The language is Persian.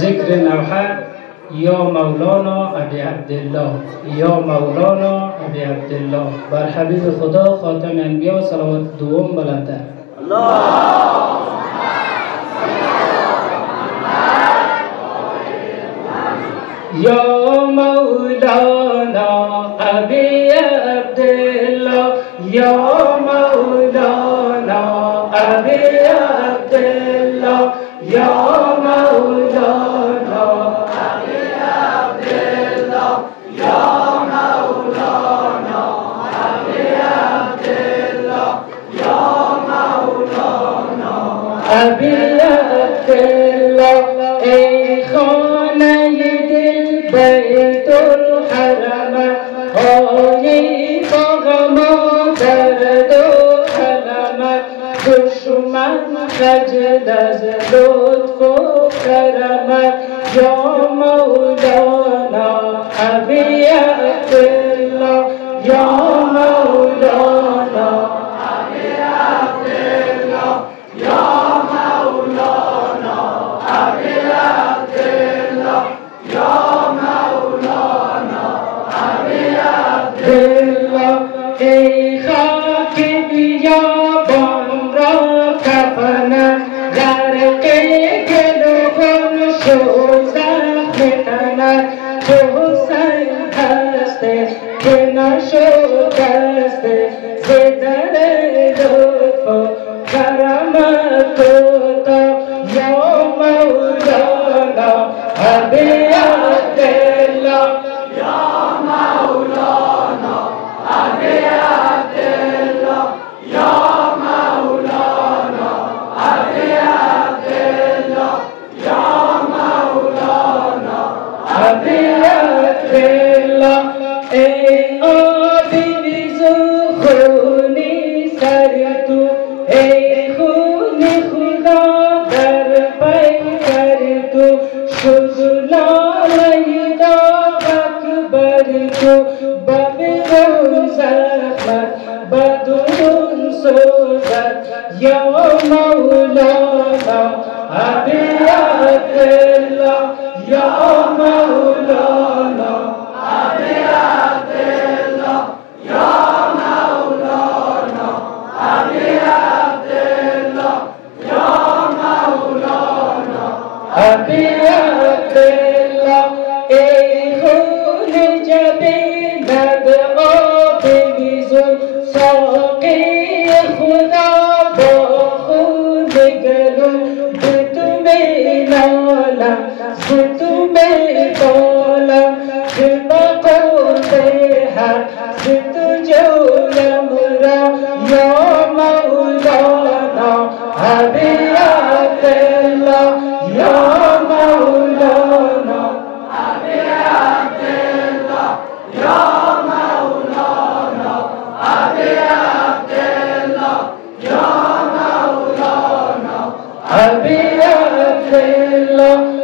ذکر نوحه یا مولانا ابی عبدالله یا مولانا ابی عبدالله. بر حبیب خدا خاتم انبیا صلوات دوم بلنده. یا مولانا ابی عبدالله یا مولانا ابی عبدالله یا مولانا ابی عبدالله یا مولانا ابی عبدالله یا مولانا ابی عبدالله. ای خانه دل بیت الحرم های باغما درد و علمت دشمن خجل از لطف و کرمت یا مولانا ابی عبدالله یا مولانا ابی عبدالله یا مولانا ابی عبدالله یا مولانا ابی عبدالله. ای خاک بیابان را کفنم غرق گل و خون شو زخم تنم تو حسین هسته که نشدسته ز در لطف و کرمت تو یا مولانا ابی عبدالله یا مولانا ابی عبدالله یا مولانا ابی عبدالله یا مولانا ابی عبدالله. ای آبی خونی سر تو ای خون خدا در پیکر تو شد لاله داغت بر تو ببرون زخمت بدون سوزت یا مولانا ابی عبدالله یا مولانا ابی عبدالله یا مولانا ابی عبدالله یا مولانا ابی عبدالله. ای خون جبینت آب ویزون ساقی خدا با خون گلون به تو می نالم ز تو می بالم که بقوت حق ز تو جویم را یا مولانا ابی عبدالله یا مولانا ابی عبدالله یا مولانا ابی عبدالله یا مولانا ابی عبدالله.